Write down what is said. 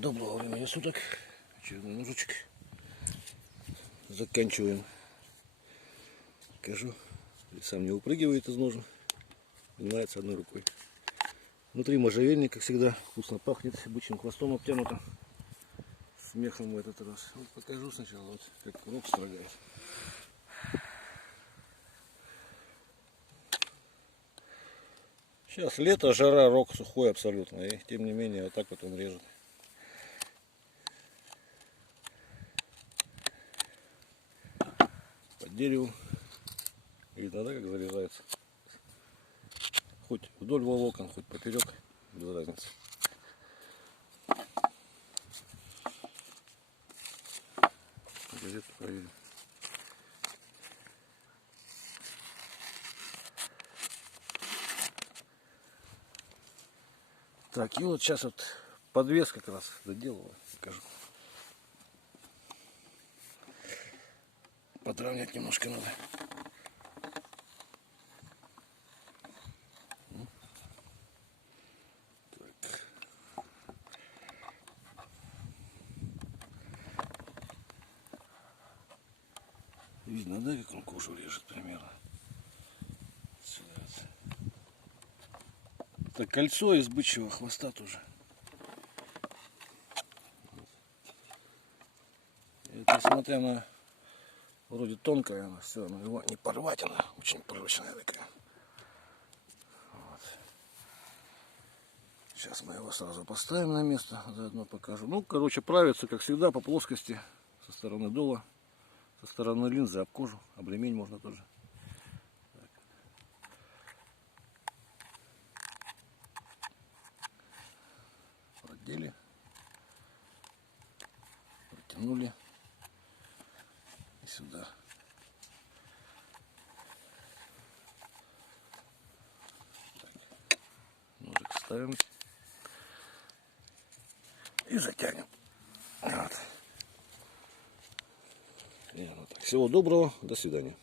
Доброго времени суток. Очередной ножичек. Заканчиваем. Покажу. Сам не выпрыгивает из ножен. Занимается одной рукой. Внутри можжевельник, как всегда, вкусно пахнет. Бычьим хвостом обтянуто. С мехом в этот раз. Вот покажу сначала, вот как рог строгает. Сейчас лето, жара, рог сухой абсолютно. И тем не менее, вот так вот он режет. Под дереву. Видно, да, как заряжается? Хоть вдоль волокон, хоть поперек, без разницы. Газету проверим. Так, и вот сейчас вот подвес как раз доделываю, покажу. Подровнять немножко надо. Так. Видно, да, как он кожу режет примерно. Сюда вот. Так, кольцо из бычьего хвоста тоже. Это, несмотря на вроде тонкая, она все, но его не порвать, она очень прочная такая. Вот. Сейчас мы его сразу поставим на место, заодно покажу. Ну, короче, правится, как всегда, по плоскости, со стороны дула, со стороны линзы об кожу, об ремень можно тоже. Так. Продели, протянули и сюда. Так. Ножик ставим и затянем. Вот. И вот так. Всего доброго, до свидания.